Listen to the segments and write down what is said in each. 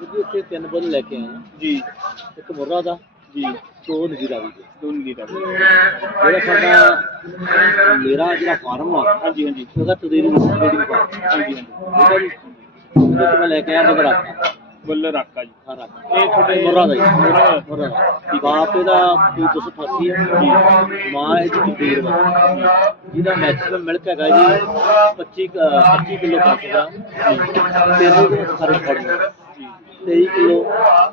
ਜੀ ਇੱਥੇ ਤਿੰਨ ਬੁੱਲ ਲੈ ਕੇ ਆਏ ਹਾਂ ਜੀ। ਇੱਕ ਮੁਰਰਾ ਦਾ ਜੀ। ਦੋ ਨਜ਼ੀਰਾ ਵੀ ਦੇ। ਦੀ ਦਾ। ਜਿਹੜਾ ਸਾਡਾ ਮੇਰਾ ਜਿਹੜਾ ਫਾਰਮ ਆ ਹਾਂਜੀ ਹਾਂਜੀ। ਉਹਦਾ ਤਦੀਰੀ ਟ੍ਰੇਡਿੰਗ ਫਾਰਮ ਹਾਂਜੀ ਹਾਂਜੀ। ਠੀਕ ਹੈ ਜੀ ਮੈਂ ਲੈ ਕੇ ਆਇਆ ਬਦਰਾ ਬੁੱਲ ਰੱਖਾ ਜੀ। ਸਾਰਾ ਇਹ ਤੁਹਾਡੇ ਮੁਰਰਾ ਦਾ ਜੀ। ਮੁਰਰਾ। ਦਾ। ਬਾਪ ਇਹਦਾ ਕੋਈ 288 ਹੈ ਜੀ। ਮਾਂ ਇਹਦੀ ਜਗਦੀਰ ਵਾ। ਜਿਹਦਾ ਮੈਕਸਿਮਮ ਮਿਲਕ ਹੈਗਾ ਜੀ 25 ਕੁ- 25 ਕਿਲੋ ਪੰਜ ਦਾ। ਤੇਰੇ ਦੇ ਸਾਰੇ ਫੜਨੇ 23 ਕਿਲੋ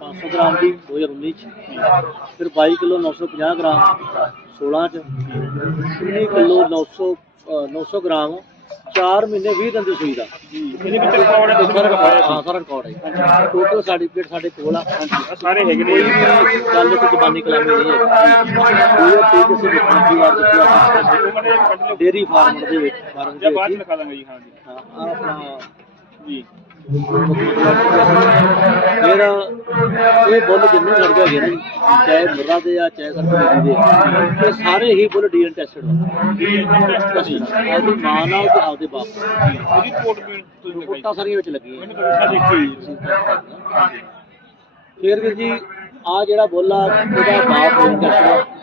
500 ਗ੍ਰਾਮ ਦੀ 2019 ਚ। ਫਿਰ 22 ਕਿਲੋ 950 ਗ੍ਰਾਮ 16 ਚ। 19 ਕਿਲੋ 900 ਅ, 900 ਗ੍ਰਾਮ 4 ਮਹੀਨੇ 20 ਦਿਨ ਦੀ ਸੂਈ ਦਾ। ਇਹਦੇ ਵਿੱਚ ਰਿਕਾਰਡ ਹੈ ਸਾਰਾ ਰਿਕਾਰਡ ਹਾਂ। ਸਾਰਾ ਰਿਕਾਰਡ ਹੈ ਟੋਟਲ ਸਰਟੀਫਿਕੇਟ ਸਾਡੇ ਕੋਲ ਆ। ਸਾਰੇ ਹੈਗੇ ਨੇ। ਕੋਈ ਗੱਲ ਤੇ ਜ਼ਬਾਨੀ ਕਲਾਮੀ ਨਹੀਂ ਹੈ। ਕੋਈ ਤੇ ਕਿਸੇ ਦੀ ਪੂਰੀ ਵਾਰ ਦਿੱਤੀ ਡੇਰੀ ਫਾਰਮ ਦੇ ਵਿੱਚ ਫਾਰਮ ਦੇ ਜਾਂ ਬਾਅਦ ਵਿੱਚ। ਲਿਖਾ ਦਾਂਗੇ ਜੀ ਹਾਂ ਜੀ। ਹਾਂ, ਆਪਣਾ ਜੀ। ਇਹ ਬੁੱਲ ਜਿੰਨੇ ਲੜਕੇ ਹੈਗੇ ਨੇ ਚਾਹੇ ਮੁਰਰਾ ਦੇ ਆ ਚਾਹੇ ਸਰਪੰਚ ਦੇ ਇਹ ਸਾਰੇ ਹੀ ਬੁੱਲ ਡੀਐਨ ਟੈਸਟਡ ਆ। ਆਪਦੀ ਮਾਂ ਨਾਲ ਤੇ ਆਪਦੇ ਬਾਪ ਨਾਲ। ਉਹਦੀ ਕੋਟ ਪੀਣ ਤੁਸੀਂ ਲਿਖਾਈ ਰਿਪੋਰਟਾਂ ਸਾਰੀਆਂ ਵਿੱਚ ਲੱਗੀਆਂ। ਮੈਨੂੰ ਦੇਖੀ ਫਿਰ ਵੀਰ ਜੀ ਆ ਜਿਹੜਾ ਬੋਲਾ ਉਹਦਾ ਬਾਪ ਟੈਸਟਡ ਆ।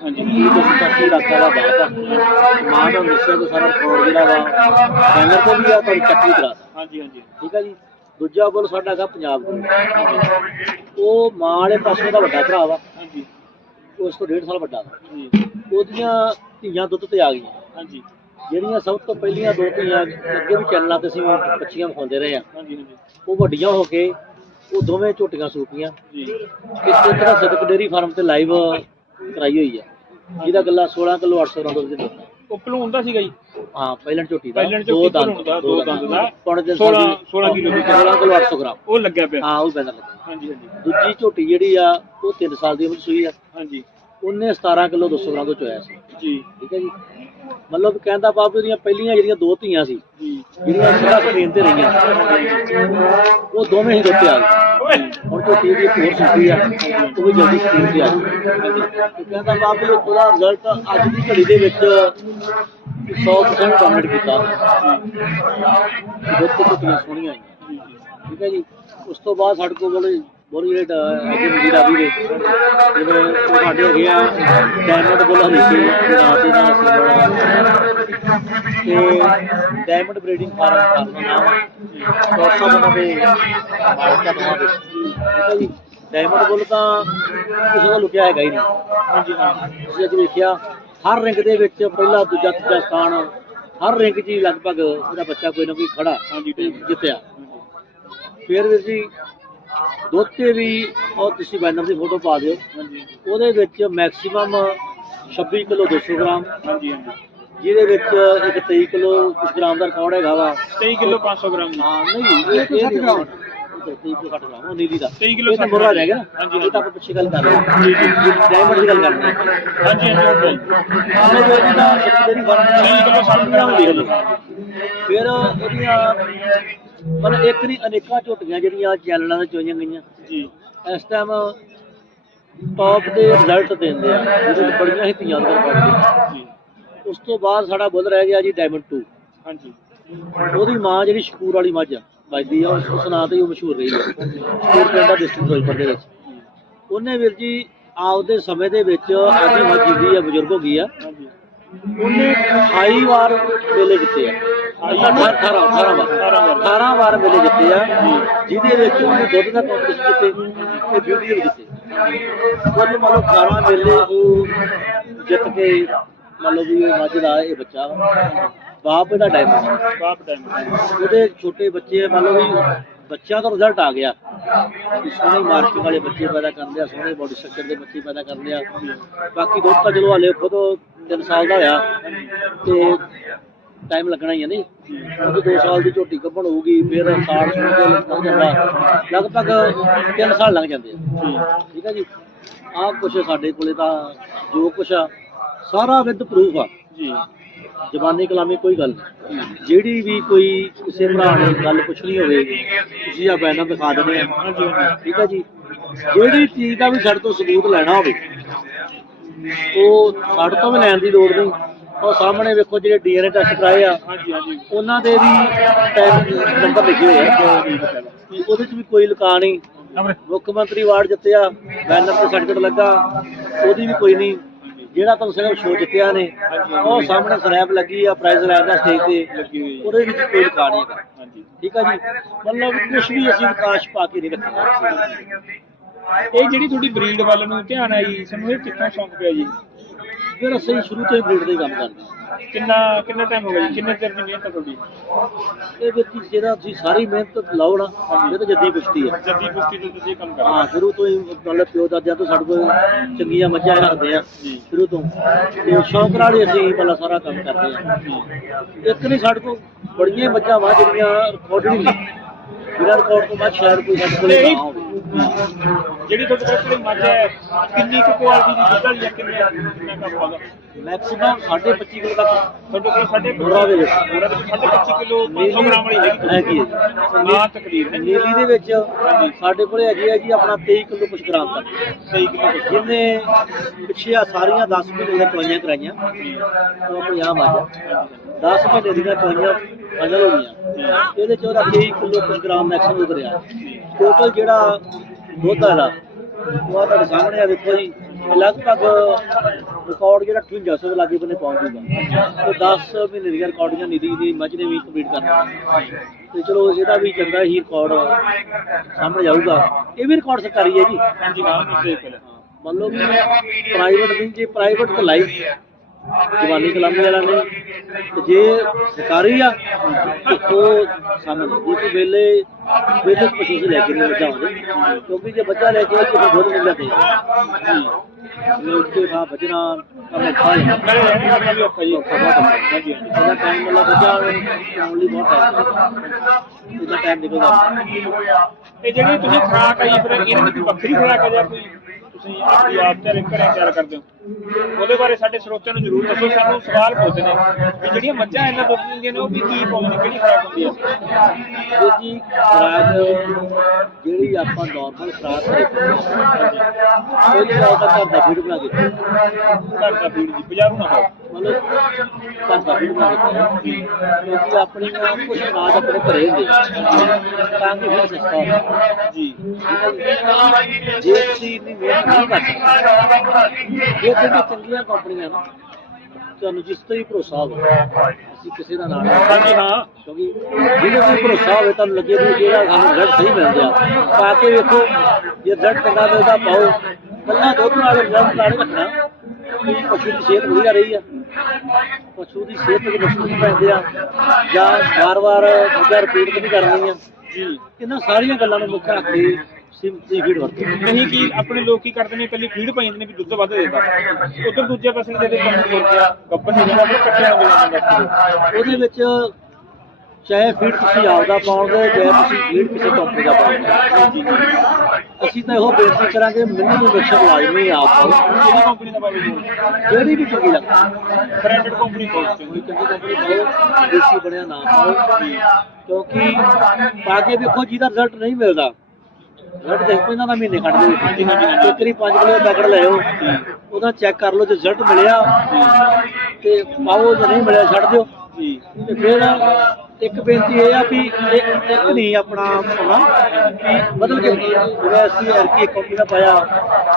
ਹਾਂਜੀ। ਕੀ ਤੁਸੀਂ ਸਾਥੀ ਰੱਖਦਾ ਦਾ ਬਾਪ ਆ? ਮਾਂ ਦਾ ਨਿਸ਼ਚੈ ਤੋਂ ਸਾਰਾ ਰਿਕਾਰਡ ਜਿਹੜਾ ਵਾ ਬੈਨਰ ਤੇ ਵੀ ਆ ਪਰ ਚੱਕੀ ਕਰਾ ਹਾਂਜੀ ਹਾਂਜੀ। ਠੀਕ ਹੈ ਜੀ? ਦੂਜਾ ਬੋਲ ਸਾਡਾ ਹੈਗਾ ਪੰਜਾਬ ਦਾ। ਉਹ ਮਾਂ ਵਾਲੇ ਪਾਸੇ ਦਾ ਵੱਡਾ ਭਰਾ ਵਾ। ਹਾਂਜੀ। ਉਸ ਤੋਂ 1.5 ਸਾਲ ਵੱਡਾ ਜੀ। ਉਹਦੀਆਂ ਧੀਆਂ ਦੁੱਧ ਤੇ ਆ ਗਈਆਂ। ਹਾਂਜੀ। ਜਿਹੜੀਆਂ ਸਭ ਤੋਂ ਪਹਿਲੀਆਂ ਦੋ ਧੀਆਂ ਅੱਗੇ ਵੀ ਚੈਨਲਾਂ ਤੇ ਅਸੀਂ ਬੱਚੀਆਂ ਵਿਖਾਉਂਦੇ ਰਹੇ ਆ। ਹਾਂਜੀ ਹਾਂਜੀ। ਉਹ ਵੱਡੀਆਂ ਹੋ ਕੇ ਉਹ ਦੋਵੇਂ ਝੋਟੀਆਂ ਸੂਪੀਆਂ ਜੀ। ਇੱਕ ਦਾ ਸਦਕ ਡੇਰੀ ਫਾਰਮ ਤੇ ਲਾਈਵ ਕਰਾਈ ਹੋਈ ਆ। ਜਿਹਦਾ ਗੱਲਾ 16 ਕਿਲੋ 800 ਗ੍ਰਾਮ ਦੁੱਧ ਦੇ ਆ। ਉਹ ਭਲੂਣ ਦਾ ਸੀਗਾ ਜੀ। ਹਾਂ ਪਹਿਲਣ ਝੋਟੀ ਦਾ। ਪਹਿਲਣ ਦੋ ਝੋਟੀ ਭਲੂਣ ਦਾ, ਦੋ ਦੰਦ ਦਾ। ਪੌਣੇ ਤਿੰਨ 16 ਸਾਲ ਦੀ- 16 ਕਿਲੋ ਦੀ 16 ਕਿਲੋ 800 ਗ੍ਰਾਮ। ਉਹ ਲੱਗਿਆ ਪਿਆ। ਹਾਂ ਉਹ ਪੈਦਾ ਲੱਗਾ ਹਾਂਜੀ ਹਾਂਜੀ। ਦੂਜੀ ਝੋਟੀ ਜਿਹੜੀ ਆ ਉਹ 3 ਸਾਲ ਦੀ ਉਮਰ ਸੂਈ ਆ। ਹਾਂਜੀ। ਉਹਨੇ 17 ਕਿਲੋ 200 ਗ੍ਰਾਮ ਤੋਂ ਚੋਇਆ ਸੀ। ਜੀ। ਠੀਕ ਹੈ ਜੀ। ਮਤਲਬ ਕਹਿੰਦਾ ਬਾਬੂ ਦੀਆਂ ਪਹਿਲੀਆਂ ਜਿਹੜੀਆਂ ਦੋ ਧੀਆਂ ਸੀ, ਜਿਹੜੀਆਂ ਸਿੱਧਾ ਸਕਰੀਨ ਤੇ ਰਹੀਆਂ, ਉਹ ਦੋਵੇਂ ਹੀ ਦੁੱਤੇ ਆ ਗਏ। ਹੁਣ ਜੋ ਟੀਵੀ ਦੀ ਕੋਰਸ ਆ, ਉਹ ਵੀ ਜਲਦੀ ਸਕਰੀਨ ਤੇ ਆ ਗਈ। ਕਹਿੰਦਾ ਬਾਬੂ ਉਹਦਾ ਰਿਜ਼ਲਟ ਅੱਜ ਦੀ ਘੜੀ ਦੇ ਵਿੱਚ 100% ਡਾਊਨਲੋਡ ਕੀਤਾ। ਦੁੱਤ ਝੋਟੀਆਂ ਸੋਹਣੀਆਂ ਠੀਕ ਹੈ ਜੀ। ਉਸ ਤੋਂ ਬਾਅਦ ਸਾਡੇ ਕੋਲ ਬੜੇ ਜਿਹੜੇ ਡ- ਹੈਗੇ ਮੀਰਾ ਵੀ ਜਿਵੇਂ ਉਹ ਸਾਡੇ ਹੈਗੇ ਆ ਡਾਇਮੰਡ ਬੁੱਲ ਹਰੀਕੇ ਦੇ ਤੇ ਨਾਲ ਤੇ ਡਾਇਮੰਡ ਬਰੀਡਿੰਗ ਫਾਰਮ ਦਾ ਨਾਮ। ਡਾਕਟਰ ਸਾਹਿਬ ਦੇ ਮਾਲਕ ਦਾ ਨਾਮ ਠੀਕ ਹੈ ਜੀ। ਡਾਇਮੰਡ ਬੁੱਲ ਤਾਂ ਕਿਸੇ ਦਾ ਲੁਕਿਆ ਹੈਗਾ ਹੀ ਨਹੀਂ। ਹਾਂਜੀ, ਹਾਂ। ਤੁਸੀਂ ਅੱਜ ਵੇਖਿਆ, ਹਰ ਰਿੰਗ ਦੇ ਵਿੱਚ ਪਹਿਲਾ, ਦੂਜਾ, ਤੀਜਾ ਸਥਾਨ, ਹਰ ਰਿੰਗ 'ਚ ਹੀ ਲਗਭਗ ਉਹਦਾ ਬੱਚਾ ਕੋਈ ਨਾ ਕੋਈ ਖੜਾ, ਹਾਂਜੀ, ਜਿੱਤਿਆ। ਫਿਰ ਵੀਰ ਜੀ ਦੁੱਧ ਤੇ ਵੀ ਉਹ ਤੁਸੀਂ ਬੈਨਰ ਦੀ ਫੋਟੋ ਪਾ ਦਿਓ। ਹਾਂਜੀ ਉਹਦੇ ਵਿੱਚ ਮੈਕਸਿਮਮ 26 ਕਿਲੋ 200 ਗ੍ਰਾਮ। ਹਾਂਜੀ ਹਾਂਜੀ। ਜਿਹਦੇ ਵਿੱਚ ਇੱਕ 23 ਕਿਲੋ ਕੁਝ ਗ੍ਰਾਮ ਦਾ ਰਿਕਾਰਡ ਹੈਗਾ ਵਾ। 23 ਕਿਲੋ 500 ਗ੍ਰਾਮ। ਜੀ ਹਾਂ ਨਹੀਂ ਇਹ ਇਹ ਨਹੀਂ 23 ਕਿਲੋ 60 ਗ੍ਰਾਮ ਉਹ ਨੀਲੀ ਦਾ। 23 ਕਿਲੋ ਇਹ ਤਾਂ 60 ਮੁਰਰਾ ਰਹਿ ਗਿਆ। ਨਾ ਹਾਂਜੀ, ਇਹ ਤਾਂ ਆਪਾਂ ਪਿੱਛੇ ਗੱਲ ਕਰ ਰਹੇ ਹਾਂ। ਜੀ ਜੀ ਡਾਇਮੰਡ ਦੀ ਗੱਲ ਕਰ ਰਹੇ ਹਾਂ। ਹਾਂਜੀ ਹਾਂਜੀ ਆਲੇ ਜੋ ਤੇਰੀ ਫ਼ਰਕ 23 ਕਿਲੋ 60 ਗ੍ਰਾਮ ਲਿਖ ਲਓ ਫਿਰ ਇਹਦੀਆਂ ਮਤਲਬ ਇੱਕ ਨਹੀਂ ਅਨੇਕਾਂ ਝੋਟੀਆਂ ਜਿਹੜੀਆਂ ਚੈਨਲਾਂ ਤੇ ਚੋਈਆਂ ਗਈਆਂ ਜੀ। ਇਸ ਟਾਈਮ ਟੌਪ ਦੇ ਰਿਜ਼ਲਟ ਦਿੰਦੇ ਆ ਜਿਹਦੇ ਬੜੀਆਂ ਹੀ ਧੀਆਂ ਅੰਦਰ ਪੜਦੀਆਂ ਜੀ। ਉਸ ਤੋਂ ਬਾਅਦ ਸਾਡਾ ਬੁੱਲ ਰਹਿ ਗਿਆ ਜੀ ਡਾਇਮੰਡ 2 ਹਾਂਜੀ। ਉਹਦੀ ਮਾਂ ਜਿਹੜੀ ਸ਼ਕੂਰ ਵਾਲੀ ਮੱਝ ਵੱਜਦੀ ਆ ਉਸ ਨਾਂ ਤੇ ਉਹ ਮਸ਼ਹੂਰ ਰਹੀ ਹੈ ਸ਼ਕੂਰ ਪਿੰਡ ਦਾ ਡਿਸਟ੍ਰਿਕਟ ਫਿਰੋਜ਼ਪੁਰ ਦੇ ਵਿੱਚ। ਉਹਨੇ ਵੀਰ ਜੀ ਆਪਦੇ ਸਮੇਂ ਦੇ ਵਿੱਚ ਆਦੀ ਮੱਝ ਜਿਹੜੀ ਆ ਬਜ਼ੁਰਗ ਹੋ ਗਈ ਆ। ਹਾਂਜੀ। ਉਹਨੇ 28 ਵਾਰ ਮੇਲੇ ਜਿੱਤੇ ਆ। 18 18 18 ਵਾਰ 18 ਵਾਰ ਮੇਲੇ ਜਿੱਤੇ ਆ। ਜਿਹਦੇ ਵਿੱਚ ਉਹਨੇ ਦੁੱਧ ਦਾ ਕੰਪੀਟੀਸ਼ਨ ਜਿੱਤੇ ਤੇ ਬਿਊਟੀ ਦੇ ਵੀ ਜਿੱਤੇ। ਕੁੱਲ ਮੰਨ ਲਓ 18 ਮੇਲੇ ਉਹ ਜਿੱਤ ਕੇ ਮੰਨ ਲਓ ਵੀ ਉਹ ਮੱਝ ਦਾ ਇਹ ਬੱਚਾ ਵਾ। ਬਾਪ ਇਹਦਾ ਡਾਇਮੰਡ ਬਾਪ ਟਾਈਮ ਉਹਦੇ ਛੋਟੇ ਬੱਚੇ ਮੰਨ ਲਓ ਵੀ ਬੱਚਿਆਂ ਦਾ ਰਿਜ਼ਲਟ ਆ ਗਿਆ। ਸੋਹਣੇ ਮਾਰਕਿੰਗ ਵਾਲੇ ਬੱਚੇ ਪੈਦਾ ਕਰਦੇ ਆ ਸੋਹਣੇ ਬੋਡੀ ਸਟਰਕਚਰ ਦੇ ਬੱਚੇ ਪੈਦਾ ਕਰਦੇ ਆ। ਬਾਕੀ ਦੁੱਧ ਤਾਂ ਚਲੋ ਹਲੇ ਖੁਦ 3 ਸਾਲ ਦਾ ਹੋਇਆ ਤੇ ਟਾਈਮ ਲੱਗਣਾ ਹੀ ਹੈ ਨਹੀਂ। ਉਹ 2 ਸਾਲ ਦੀ ਝੋਟੀ ਕੱਢਣ ਹੋਊਗੀ ਫਿਰ ਸਾਲ ਸੁਣ ਜਾਂਦਾ। ਲਗਭਗ 3 ਸਾਲ ਲੱਗ ਜਾਂਦੇ ਆ। ਠੀਕ ਹੈ ਜੀ? ਆਹ ਕੁਛ ਸਾਡੇ ਕੋਲੇ ਤਾਂ ਜੋ ਕੁਛ ਆ ਸਾਰਾ ਵਿਦ ਪ੍ਰੂਫ ਆ। ਜੀ। ਜ਼ਬਾਨੀ ਕਲਾਮੀ ਕੋਈ ਗੱਲ ਜਿਹੜੀ ਵੀ ਕੋਈ ਕਿਸੇ ਭਰਾ ਨੇ ਗੱਲ ਪੁੱਛਣੀ ਹੋਵੇ ਤੁਸੀਂ ਆ ਬੈਨਰ ਦਿਖਾ ਦਿੰਦੇ ਆ। ਠੀਕ ਹੈ ਜੀ? ਜਿਹੜੀ ਚੀਜ਼ ਦਾ ਵੀ ਸਾਡੇ ਤੋਂ ਸਬੂਤ ਲੈਣਾ ਹੋਵੇ ਉਹ ਸਾਡੇ ਤੋਂ ਵੀ ਲੈਣ ਦੀ ਲੋੜ ਨਹੀਂ। ਉਹ ਸਾਹਮਣੇ ਵੇਖੋ ਜਿਹੜੇ ਡੀਐਨਏ ਟੈਸਟ ਕਰਾਏ ਆ, ਉਹਨਾਂ ਦੇ ਵੀ ਟੈਗ ਨੰਬਰ ਲਿਖੇ ਹੋਏ ਆ। ਕਿ ਉਹਦੇ 'ਚ ਵੀ ਕੋਈ ਲੁਕਾ ਨਹੀਂ। ਮੁੱਖ ਮੰਤਰੀ ਅਵਾਰਡ ਜਿੱਤਿਆ, ਬੈਨਰ ਤੇ ਸਰਟੀਫਿਕੇਟ ਲੱਗਾ, ਉਹਦੀ ਵੀ ਕੋਈ ਨਹੀਂ। ਜਿਹੜਾ ਤੁਹਾਨੂੰ ਸਿਰਫ ਸ਼ੋਅ ਜਿੱਤਿਆ ਨੇ, ਉਹ ਸਾਹਮਣੇ ਸਨੈਪ ਲੱਗੀ ਆ ਪ੍ਰਾਈਜ਼ ਲੈਣ ਦਾ ਸਟੇਜ ਤੇ। ਉਹਦੇ ਵਿੱਚ ਕੋਈ ਲਿਖਾ ਨਹੀਂ ਹੈਗਾ। ਠੀਕ ਆ ਜੀ? ਮਤਲਬ ਕੁਝ ਵੀ ਅਸੀਂ ਵਿਕਾਸ ਪਾ ਕੇ ਨਹੀਂ ਰੱਖਣਾ। ਇਹ ਜਿਹੜੀ ਤੁਹਾਡੀ ਬਰੀਡ ਵੱਲ ਨੂੰ ਧਿਆਨ ਹੈ ਜੀ ਸਾਨੂੰ ਇਹ ਕਿੱਥੋਂ ਸ਼ੌਂਕ ਪਿਆ ਜੀ? ਫਿਰ ਅਸੀਂ ਸ਼ੁਰੂ ਤੋਂ ਹੀ ਬਰੀਡ ਦਾ ਹੀ ਕੰਮ ਕਰਦੇ ਹਾਂ। ਕਿੰਨਾ ਕਿੰਨਾ ਟਾਈਮ ਹੋ ਗਿਆ ਜੀ? ਕਿੰਨੇ ਚਿਰ ਦੀ ਮਿਹਨਤ ਤੁਹਾਡੀ? ਇਹ ਵਿੱਚ ਜਿਹੜਾ ਤੁਸੀਂ ਸਾਰੀ ਮਿਹਨਤ ਲਾਓ ਨਾ ਇਹ ਤਾਂ ਜੱਦੀ ਕੁਸ਼ਤੀ ਹੈ ਜੱਦੀ ਕੁਸ਼ਤੀ ਤੋਂ ਤੁਸੀਂ ਇਹ ਕੰਮ ਕਰਦੇ ਹਾਂ ਸ਼ੁਰੂ ਤੋਂ ਹੀ ਮਤਲਬ ਪਿਓ ਦਾਦਿਆਂ ਤੋਂ ਸਾਡੇ ਕੋਲ ਚੰਗੀਆਂ ਮੱਝਾਂ ਰੱਖਦੇ ਆ। ਸ਼ੁਰੂ ਤੋਂ। ਤੇ ਸ਼ੌਂਕ ਨਾਲ ਹੀ ਅਸੀਂ ਪਹਿਲਾਂ ਸਾਰਾ ਕੰਮ ਕਰਦੇ ਆ। ਇੱਕ ਨਹੀਂ ਸਾਡੇ ਕੋਲ ਬੜੀਆਂ ਮੱਝਾਂ ਵਾ ਜਿਹੜੀਆਂ ਰਿਕਾਰਡ ਨਹੀਂ ਨੇ ਰਿਕਾਰਡ ਤੋਂ ਬਾਅਦ ਸ਼ਾਇਦ ਕੋਈ ਸਾਡੇ ਕੋਲ ਨਾ ਹੋਵੇ। ਜਿਹੜੀ ਤੁਹਾਡੇ ਕੋਲ ਜਿਹੜੀ ਮੱਝ ਹੈ ਕਿੰਨੀ ਕੁ ਕੁਆਲਿਟੀ ਦੀ ਦੁੱਧ ਵਾਲੀ ਹੈ ਕਿੰਨਾ ਕਿੰਨਾ ਕੰਮ ਪਾਉਂਦਾ ਮੈਕਸਿਮਮ 25 ਕਿਲੋ ਤੱਕ। ਤੁਹਾਡੇ ਕੋਲ ਸਾਡੇ ਬੋਰਾ ਦੇ ਵਿੱਚ। ਬੋਰਾ ਦੇ ਵਿੱਚ ਸਾਢੇ 25 ਕਿਲੋ 500 ਗ੍ਰਾਮ ਵਾਲੀ ਹੈਗੀ ਹੈਗੀ ਹੈ ਜੀ। ਹਾਂ। ਤਕਰੀਬਨ ਨੀਲੀ ਦੇ ਵਿੱਚ ਸਾਡੇ ਕੋਲੇ ਹੈਗੀ ਹੈ ਜੀ ਆਪਣਾ 23 ਕਿਲੋ ਕੁਛ ਗ੍ਰਾਮ ਤੱਕ। 23 ਕਿਲੋ। ਜਿਹਨੇ ਪਿੱਛੇ ਆ ਸਾਰੀਆਂ 10 ਮਹੀਨੇ ਦੀਆਂ ਦਵਾਈਆਂ ਕਰਾਈਆਂ। ਉਹ ਆਮ ਆ ਜਾ 10 ਮਹੀਨੇ ਦੀਆਂ ਦਵਾਈਆਂ ਫਾਈਨਲ ਹੋ। ਗਈਆਂ ਇਹਦੇ ਚ ਉਹਦਾ 23 ਕਿਲੋ ਕੁਛ ਗ੍ਰਾਮ ਮੈਕਸਿਮਮ ਉਤਰਿਆ ਟੋਟਲ ਜਿਹੜਾ ਆ ਦਾ ਉਹ ਆ ਤੁਹਾਡੇ ਸਾਹਮਣੇ ਆ ਦੇਖੋ ਜੀ। ਲਗਭਗ ਰਿਕਾਰਡ ਜਿਹੜਾ 5800 ਦੇ ਲਾਗੇ ਬੰਨੇ ਪਹੁੰਚ ਜੂਗਾ ਤੇ 10 ਮਹੀਨੇ ਦੀਆਂ ਰਿਕਾਰਡਿੰਗਾਂ ਨੀਲੀ ਦੀ ਮੱਝ ਨੇ ਵੀ ਕੰਪਲੀਟ ਕਰਨਾ ਤੇ ਚਲੋ ਇਹਦਾ ਵੀ ਚੰਗਾ ਹੀ ਰਿਕਾਰਡ ਸਾਹਮਣੇ ਜਾਊਗਾ। ਇਹ ਵੀ ਰਿਕਾਰਡ ਸਰਕਾਰੀ ਹੈ ਜੀ। ਹਾਂਜੀ ਹਾਂ ਮੰਨ ਲਓ ਪ੍ਰਾਈਵੇਟ ਨਹੀਂ ਜੇ ਪ੍ਰਾਈਵੇਟ ਤੇ ਲਾਈਫ ਜਵਾਨੀ ਕਲਾਮੀ ਵਾਲਾ ਨੇ, ਤੇ ਜੇ ਸਰਕਾਰੀ ਆ, ਤੇ ਉਹ ਸਾਹਮਣੇ ਜੇ ਵੇਲੇ ਵੇਲੇ ਪਸ਼ੂ ਲੈ ਕੇ ਨਹੀਂ ਬੱਚਾ ਹੁੰਦੇ ਕਿਉਂਕਿ ਜੇ ਬੱਚਾ ਲੈ ਕੇ ਆਏ ਦੁੱਧ ਮਿਲ ਜਾਂਦੇ ਜੀ ਲੋਕ ਤੇ ਥਾਂ ਬਚਣਾ ਕੰਮ ਖਾ ਟਾਈਮ ਮਤਲਬ ਬੱਚਾ ਆਉਣ ਬਹੁਤ ਟਾਈਮ ਇਹਦਾ ਟਾਈਮ ਨਿਕਲਦਾ। ਇਹ ਜਿਹੜੀ ਤੁਸੀਂ ਖੁਰਾਕ ਆਈ, ਫਿਰ ਇਹਨਾਂ ਦੀ ਵੱਖਰੀ ਖੁਰਾਕ ਹੈ ਜਾਂ ਕੋਈ ਤੁਸੀਂ ਆਪਣੀ ਆਪ ਤਿਆਰ ਘਰੇ ਤਿਆਰ ਕਰਦੇ ਹੋ। ਉਹਦੇ ਬਾਰੇ ਸਾਡੇ ਸਰੋਤਿਆਂ ਨੂੰ ਜ਼ਰੂਰ ਦੱਸੋ ਸਾਨੂੰ ਸਵਾਲ ਪੁੱਛਦੇ ਨੇ ਵੀ ਜਿਹੜੀਆਂ ਮੱਝਾਂ ਇਹਨਾਂ ਦੁੱਧ ਦਿੰਦੀਆਂ ਨੇ ਉਹ ਵੀ ਕੀ ਪਾਉਂਦੀਆਂ ਕਿਹੜੀ ਖੁਰਾਕ ਹੁੰਦੀ ਹੈ? ਇਹ ਜੀ ਖੁਰਾਕ ਜਿਹੜੀ ਆਪਾਂ ਨਾਰਮਲ ਖੁਰਾਕ ਹੈ ਉਹ ਜਿਹੜਾ ਉਹਦਾ ਘਰ ਦਾ ਫੀਡ ਬਣਾ ਕੇ ਘਰ ਦਾ ਫੀਡ ਜੀ ਬਾਜ਼ਾਰੋਂ ਨਾ ਖਾਓ। ਮਤਲਬ ਘਰ ਦਾ ਫੀਡ ਬਣਾ ਕੇ ਖਾਓ। ਆਪਣੀ ਕੁਝ ਅਨਾਜ ਆਪਣੇ ਘਰੇ ਹੁੰਦੇ। ਤਾਂ ਕਿ ਫਿਰ ਸਸਤਾ ਜੀ? ਜੇ ਤੁਸੀਂ ਇੰਨੀ ਮਿਹਨਤ ਨਹੀਂ ਕਰਦੇ ਜੇ ਤੁਹਾਡੀ ਚੰਗੀਆਂ ਕੰਪਨੀਆਂ ਨਾ। ਤੁਹਾਨੂੰ ਜਿਸ ਤੇ ਹੀ ਭਰੋਸਾ ਹੋਵੇ ਅਸੀਂ ਕਿਸੇ ਦਾ ਨਾਮ ਨਹੀਂ ਹਾਂਜੀ ਹਾਂ। ਕਿਉਂਕਿ ਜਿਹਦੇ ਤੇ ਭਰੋਸਾ ਹੋਵੇ ਤੁਹਾਨੂੰ ਲੱਗੇ ਵੀ ਜਿਹੜਾ ਸਾਨੂੰ ਰਿਜ਼ਲਟ ਸਹੀ ਮਿਲ ਗਿਆ ਪਾ ਕੇ ਵੇਖੋ ਜੇ ਰਿਜ਼ਲਟ ਚੰਗਾ ਮਿਲਦਾ ਪਾਓ ਕੱਲਾ ਦੁੱਧ ਨਾਲ ਰਿਜ਼ਲਟ ਨਾਲ ਨਹੀਂ ਰੱਖਣਾ। ਕਿ ਪਸ਼ੂ ਦੀ ਸਿਹਤ ਵਧੀਆ ਰਹੀ ਆ। ਪਸ਼ੂ ਦੀ ਸਿਹਤ ਮਸੂਦ ਪੈਂਦੇ ਆ। ਜਾਂ ਵਾਰ-ਵਾਰ ਦੂਜਾ ਰਿਪੀਟ ਨਹੀਂ ਕਰਨੀ ਆ। ਜੀ। ਇਹਨਾਂ ਸਾਰੀਆਂ ਗੱਲਾਂ ਨੂੰ ਮੁੱਖ ਰੱਖ ਕੇ ਸਿੰਪਲੀ ਫੀਡ ਵਰਤੋ ਨਹੀਂ ਕਿ ਆਪਣੇ ਲੋਕ ਕੀ ਕਰਦੇ ਨੇ ਇਕੱਲੀ ਫੀਡ ਪਾਈ ਜਾਂਦੇ ਨੇ ਵੀ ਦੁੱਧ ਵੱਧ ਦੇਦਾ ਉਧਰ ਦੂਜੇ ਪਾਸੇ ਨੂੰ ਜਿਹੜੇ ਪੰਜ ਸੌ ਰੁਪਇਆ ਗੱਬਨ ਜਿਹੜਾ ਉਹ ਕੱਟਿਆ ਜਾਂਦਾ ਉਹਦੇ ਵਿੱਚ ਚਾਹੇ ਫੀਡ ਤੁਸੀਂ ਆਪਦਾ ਪਾਉਂਗੇ ਚਾਹੇ ਤੁਸੀਂ ਫੀਡ ਕਿਸੇ ਕੰਪਨੀ ਦਾ ਪਾਉਂਗੇ ਅਸੀਂ ਤਾਂ ਇਹੋ ਬੇਨਤੀ ਕਰਾਂਗੇ ਮੈਨੂੰ ਵੀ ਮਿਕਸਰ ਲਾਜ਼ਮੀ ਆਪ ਕਿਹੜੀ ਕੰਪਨੀ ਦਾ ਪਾਵੇ ਜਿਹੜੀ ਵੀ ਚੰਗੀ ਲੱਗਦੀ ਬ੍ਰਾਂਡਡ ਕੰਪਨੀ ਕੋਈ ਚੰਗੀ ਕੰਪਨੀ ਪਾਓ ਦੇਸੀ ਬਣਿਆ ਨਾ ਪਾਓ ਕਿਉਂਕਿ ਪਾ ਕੇ ਵੇਖੋ ਜਿਹਦਾ ਰਿਜ਼ਲਟ ਨਹੀਂ ਮਿਲਦਾ। ਰਿਜ਼ਲਟ ਦੇਖੋ ਇਹਨਾਂ ਦਾ ਮਹੀਨੇ ਕੱਢ ਦੇ ਹਾਂਜੀ ਹਾਂਜੀ ਇੱਕ ਵਾਰੀ 5 ਕਿਲੋ ਪੈਕਟ ਲਿਓ ਉਹਦਾ ਚੈੱਕ ਕਰ ਲਓ ਜੇ ਰਿਜ਼ਲਟ ਮਿਲਿਆ ਤੇ ਪਾਓ ਜੇ ਨਹੀਂ ਮਿਲਿਆ ਛੱਡ ਦਿਓ। ਜੀ। ਤੇ ਫਿਰ ਇੱਕ ਬੇਨਤੀ ਇਹ ਆ ਵੀ ਇੱਕ ਇੱਕ ਨਹੀਂ ਆਪਣਾ ਪਾਉਣਾ ਵੀ ਬਦਲ ਕੇ ਜਿਵੇਂ ਅਸੀਂ ਐਰਕੀ ਇੱਕ ਕੰਪਨੀ ਦਾ ਪਾਇਆ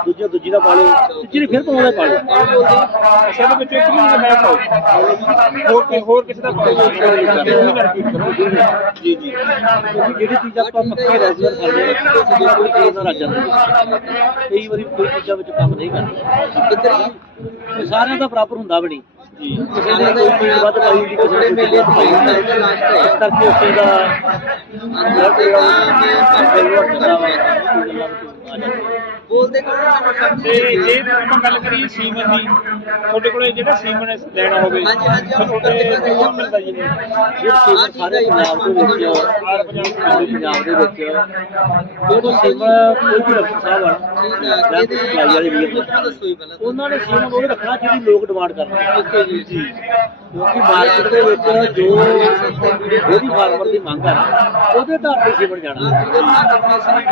ਦੂਜੇ ਦੂਜੀ ਦਾ ਪਾ ਲਓ ਤੀਜੀ ਨੇ ਫਿਰ ਪਾਉਂਦੇ ਪਾ ਲਓ। ਸਾਡੇ ਵਿੱਚ ਇੱਕ ਵੀ ਨਹੀਂ ਪਾਓ ਹੋਰ ਕੋਈ ਹੋਰ ਕਿਸੇ ਦਾ ਪਾਓ ਜੀ ਉਹੀ ਨਾ ਰਿਪੀਟ ਕਰੋ ਜੀ ਜੀ। ਕਿਉਂਕਿ ਜਿਹੜੀ ਚੀਜ਼ ਆਪਾਂ ਪੱਕੀ ਰੈਗੂਲਰ ਕਰਦੇ ਹਾਂ ਉਹ ਚੀਜ਼ਾਂ ਕੋਈ ਚੀਜ਼ ਨਾਲ ਰੱਜ ਜਾਂਦੀ ਹੈ। ਕਈ ਵਾਰੀ ਕੋਈ ਚੀਜ਼ਾਂ ਵਿੱਚ ਕੰਮ ਨਹੀਂ ਕਰਦੀ। ਸਾਰਿਆਂ ਦਾ ਬਰਾਬਰ ਹੁੰਦਾ ਵੀ ਨਹੀਂ। ਕਿਸੇ ਨੇ ਕੋਈ ਚੀਜ਼ ਵੱਧ ਪਾਈ ਹੁੰਦੀ ਕਿਸੇ ਨੇ ਮੇਲੇ ਪਾਈ ਹੁੰਦੀ ਇਸ ਕਰਕੇ ਉਸ ਚੀਜ਼ ਦਾ ਰਿਜ਼ਲਟ ਜਿਹੜਾ ਉਹ ਬਿਲਕੁਲ ਉਹ ਬੋਲਦੇ ਕੌਣ ਤੇ ਜੇ ਆਪਾਂ ਗੱਲ ਕਰੀਏ ਸੀਮਨ ਦੀ ਤੁਹਾਡੇ ਕੋਲੇ ਜਿਹੜਾ ਸੀਮਨ ਲੈਣਾ ਹੋਵੇ ਹਾਂਜੀ, ਹਾਂਜੀ, ਤੁਹਾਡੇ ਕੋਲ ਮਿਲਦਾ ਜੀ ਜਿਹੜੇ ਸੀਮਨ ਸਾਰੇ ਪੰਜਾਬ ਦੇ ਵਿੱਚ ਸਾਰੇ ਪੰਜਾਬ ਦੇ ਵਿੱਚ ਜਦੋਂ ਸੀਮਨ ਕੋਈ ਵੀ ਡਾਕਟਰ ਸਾਹਿਬ ਆ ਜਾਂ ਸਪਲਾਈ ਵਾਲੇ ਵੀਰ ਦੱਸੋ ਹੀ ਪਹਿਲਾਂ ਉਹਨਾਂ ਨੇ ਸੀਮਨ ਉਹ ਰੱਖਣਾ ਜਿਹੜੀ ਲੋਕ ਡਿਮਾਂਡ ਕਰਦੇ ਓਕੇ ਜੀ ਜੀ ਕਿਉਂਕਿ ਮਾਰਕੀਟ ਦੇ ਵਿੱਚ ਜੋ ਉਹਦੀ ਫਾਰਮਰ ਦੀ ਮੰਗ ਹੈ ਉਹਦੇ ਆਧਾਰ ਤੇ ਸੀਮਨ ਜਾਣਾ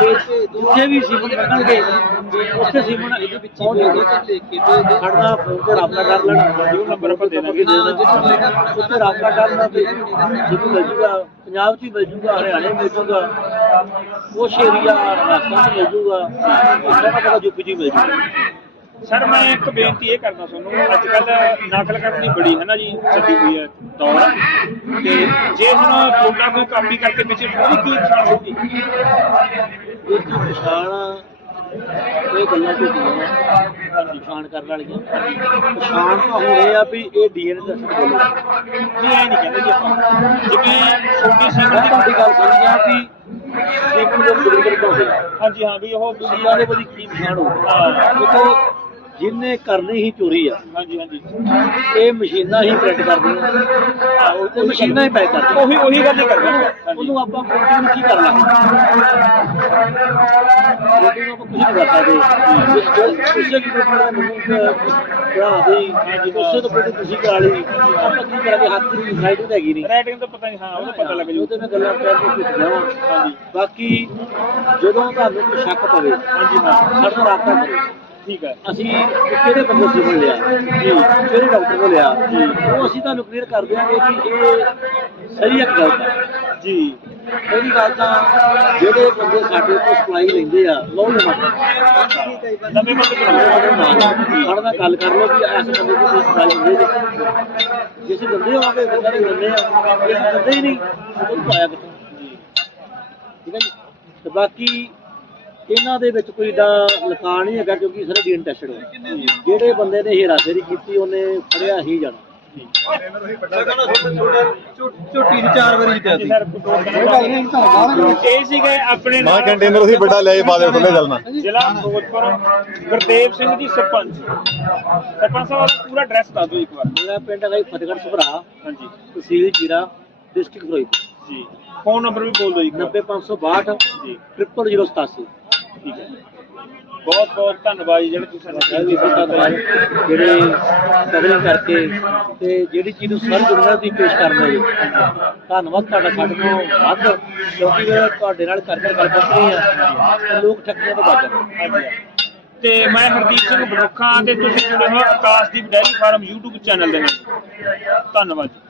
ਜਿੱਥੇ ਵੀ ਸੀਮਨ ਲੱਗਣਗੇ ਉੱਥੇ ਸੀਮਨ ਇਹਦੇ ਵਿੱਚ ਪਹੁੰਚ ਜਾਊਗਾ ਖੜਨਾ ਫੋਨ ਤੇ ਰਾਬਤਾ ਕਰ ਲੈਣਾ ਜੋ ਨੰਬਰ ਆਪਾਂ ਦੇ ਦਾਂਗੇ ਦੇ ਦਾਂਗੇ ਉੱਥੇ ਰਾਬਤਾ ਕਰਨਾ ਤੇ ਜਿੱਥੇ ਮਿਲ ਜੂਗਾ ਪੰਜਾਬ 'ਚ ਹੀ ਮਿਲ ਜੂਗਾ ਹਰਿਆਣੇ ਮਿਲ ਜੂਗਾ ਕੁਛ ਏਰੀਆ ਰਾਜਸਥਾਨ 'ਚ ਮਿਲ ਜੂਗਾ ਥੋੜਾ ਥੋੜਾ ਯੂਪੀ 'ਚ ਹੀ ਮਿਲ ਜੂਗਾ ਸਰ ਮੈਂ ਇੱਕ ਬੇਨਤੀ ਇਹ ਕਰਦਾ ਤੁਹਾਨੂੰ ਅੱਜ ਕੱਲ ਨਕਲ ਕਰਨ ਦੀ ਬੜੀ ਹੈ ਨਾ ਜੀ ਚੱਲੀ ਹੋਈ ਹੈ ਦੌੜ। ਤੇ ਜੇ ਹੁਣ ਤੁਹਾਡਾ ਕੋਈ ਕਾਪੀ ਕਰਕੇ ਵਿੱਚ ਉਹਦੀ ਕੀ ਪਛਾਣ ਹੋਊਗੀ? ਇਹ ਪਛਾਣ ਇਹ ਗੱਲਾਂ ਝੂਠੀਆਂ ਆ ਪਛਾਣ ਕਰਨ ਵਾਲੀਆਂ। ਪਛਾਣ ਤਾਂ ਹੁਣ ਇਹ ਆ ਵੀ ਇਹ ਡੀਐਨਏ ਟੈਸਟ ਬੋਲੋ ਜੀ ਐ ਨਹੀਂ ਕਹਿੰਦੇ ਜੀ ਆਪਾਂ। ਜਿਵੇਂ ਛੋਟੀ ਸੀ ਮੈਂ ਤੁਹਾਡੀ ਗੱਲ ਸਮਝ ਗਿਆ ਵੀ ਸਟੀਫਨ ਦੇ ਬੁਰੀ ਕਰਦੇ ਹਾਂਜੀ ਹਾਂ ਵੀ ਉਹ ਸੀਆਂ ਦੇ ਬੜੀ ਕੀ ਪਛਾਣ ਹੋ ਹਾਂ। ਦੇਖੋ ਜਿੰਨੇ ਕਰਨੀ ਹੀ ਚੋਰੀ ਆ। ਹਾਂਜੀ ਹਾਂਜੀ। ਇਹ ਮਸ਼ੀਨਾਂ ਹੀ ਪ੍ਰਿੰਟ ਕਰਦੀਆਂ ਉਹ ਤੇ ਮਸ਼ੀਨਾਂ ਹੀ ਪੈਕ ਕਰਦੀਆਂ ਉਹੀ ਉਹੀ ਗੱਲ ਹੀ ਕਰਦੇ ਨੇ ਉਹਨੂੰ ਆਪਾਂ ਪ੍ਰਿੰਟਿੰਗ ਨੂੰ ਕੀ ਕਰ ਲਾਂਗੇ ਪ੍ਰਿੰਟਿੰਗ ਆਪਾਂ ਕੁਝ ਨਹੀਂ ਕਰ ਸਕਦੇ। ਉਸੇ ਕੀ ਪ੍ਰਿੰਟਿੰਗ ਦਾ ਮੈਨੂੰ ਬਣਾ ਦੇ ਉਸੇ ਤੋਂ ਪ੍ਰਿੰਟਿੰਗ ਤੁਸੀਂ ਕਰਾ ਲਈ। ਆਪਾਂ ਕੀ ਕਰਾਂਗੇ? ਹੱਥ ਦੀ ਰਾਈਟਿੰਗ ਹੈਗੀ ਨਹੀਂ। ਰਾਈਟਿੰਗ ਤਾਂ ਪਤਾ ਨਹੀਂ ਹਾਂ ਉਹਦਾ ਪਤਾ ਲੱਗ ਜੂ ਉਹਦੇ ਗੱਲਾਂ ਕਰਕੇ ਭੁੱਲ ਜਾਵਾਂ। ਹਾਂਜੀ। ਬਾਕੀ ਜਦੋਂ ਤੁਹਾਨੂੰ ਕੋਈ ਸ਼ੱਕ ਪਵੇ ਹਾਂਜੀ ਹਾਂ। ਸਾਡੇ ਰਾਬਤਾ ਕਰੋ ਠੀਕ ਹੈ। ਅਸੀਂ ਕਿਹੜੇ ਬੰਦੇ ਤੋਂ ਮਿਲ ਲਿਆ? ਜੀ ਕਿਹੜੇ ਡਾਕਟਰ ਕੋਲ ਲਿਆ? ਜੀ। ਉਹ ਅਸੀਂ ਤੁਹਾਨੂੰ ਕਲੀਅਰ ਕਰ ਦਿਆਂਗੇ ਕਿ ਇਹ ਸਹੀ ਹੈ ਕਿ ਗਲਤ ਹੈ। ਜੀ। ਪਹਿਲੀ ਗੱਲ ਤਾਂ ਜਿਹੜੇ ਬੰਦੇ ਸਾਡੇ ਕੋਲ ਸਪਲਾਈ ਲੈਂਦੇ ਆ ਲਓ ਲੈਣਾ ਨਵੇਂ ਬੰਦੇ ਬਣਾਓ ਸਾਡੇ ਨਾਲ ਗੱਲ ਕਰ ਲਓ ਵੀ ਇਸ ਬੰਦੇ ਦੀ ਕੋਈ ਸਪਲਾਈ ਹੁੰਦੀ ਨਹੀਂ ਜਿਸ ਬੰਦੇ ਆ। ਜੇ ਦਿੰਦੇ ਹੀ ਨਹੀਂ ਉਹ ਤੋਂ ਆਇਆ ਕਿੱਥੋਂ ਠੀਕ ਹੈ ਜੀ। ਤੇ ਬਾਕੀ ਇਹਨਾਂ ਦੇ ਵਿੱਚ ਕੋਈ ਦਾ ਲਕਾਨ ਨਹੀਂ ਹੈਗਾ ਕਿਉਂਕਿ ਸਾਰੇ ਡੀਐਨ ਟੈਸਟਡ ਹੈ ਜਿਹੜੇ ਬੰਦੇ ਨੇ ਹੇਰਾਫੇਰੀ ਕੀਤੀ ਉਹਨੇ ਫੜਿਆ ਹੀ ਜਾਣਾ। ਝੋਟੀ ਦੀ ਚਾਰ ਵਾਰੀ ਜਿੱਤਿਆ ਜੀ ਸਰ ਕੋਈ ਇਹ ਸੀਗੇ ਆਪਣੇ ਮਾਂ ਨਾਲ ਕੰਟੇਨਰ ਅਸੀਂ ਵੱਡਾ ਲਿਆਏ ਫਾਦਰ ਥੱਲੇ ਚੱਲਣਾ। ਜ਼ਿਲ੍ਹਾ ਫਿਰੋਜ਼ਪੁਰ ਗੁਰਦੇਵ ਸਿੰਘ ਜੀ ਸਰਪੰਚ। ਸਰਪੰਚ ਸਾਹਿਬ ਪੂਰਾ ਐਡਰੈਸ ਦੱਸ ਦਿਓ ਇੱਕ ਵਾਰ। ਮੇਰਾ ਪਿੰਡ ਹੈਗਾ ਫਤਿਹਗੜ੍ਹ ਸੁਭਰਾ ਹਾਂਜੀ। ਤਹਿਸੀਲ ਜੀਰਾ ਡਿਸਟ੍ਰਿਕਟ ਫਿਰੋਜ਼ਪੁਰ। ਜੀ। ਫੋਨ ਨੰਬਰ ਵੀ ਬੋਲ ਦਿਓ ਜੀ। 90562 ਜੀ 00087 ਠੀਕ ਹੈ। ਬਹੁਤ ਬਹੁਤ ਧੰਨਵਾਦ ਜੀ, ਜਿਹੜੇ ਤੁਸੀਂ ਸਾਨੂੰ ਵੀ ਧੰਨਵਾਦ ਜਿਹੜੇ ਕਵਰਿੰਗ ਕਰਕੇ ਤੇ ਜਿਹੜੀ ਚੀਜ਼ ਨੂੰ ਸਰ ਦੁਨੀਆ ਦੀ ਪੇਸ਼ ਕਰਨਾ ਜੀ। ਧੰਨਵਾਦ ਤੁਹਾਡਾ ਸਾਡੇ ਤੋਂ ਵੱਧ, ਕਿਉਂਕਿ ਮੈਂ ਤੁਹਾਡੇ ਨਾਲ ਕਰ ਕਰ ਗੱਲ ਕਰ ਆ ਲੋਕ ਠੱਗੀਆਂ ਤੋਂ ਬਚਣ ਹਾਂਜੀ। ਤੇ ਮੈਂ ਹਰਦੀਪ ਸਿੰਘ ਬਰੁੱਖਾਂ ਤੇ ਤੁਸੀਂ ਜੁੜੇ ਹੋ Akashdeep dairy farm YouTube channel ਦੇ ਨਾਲ। ਧੰਨਵਾਦ ਜੀ।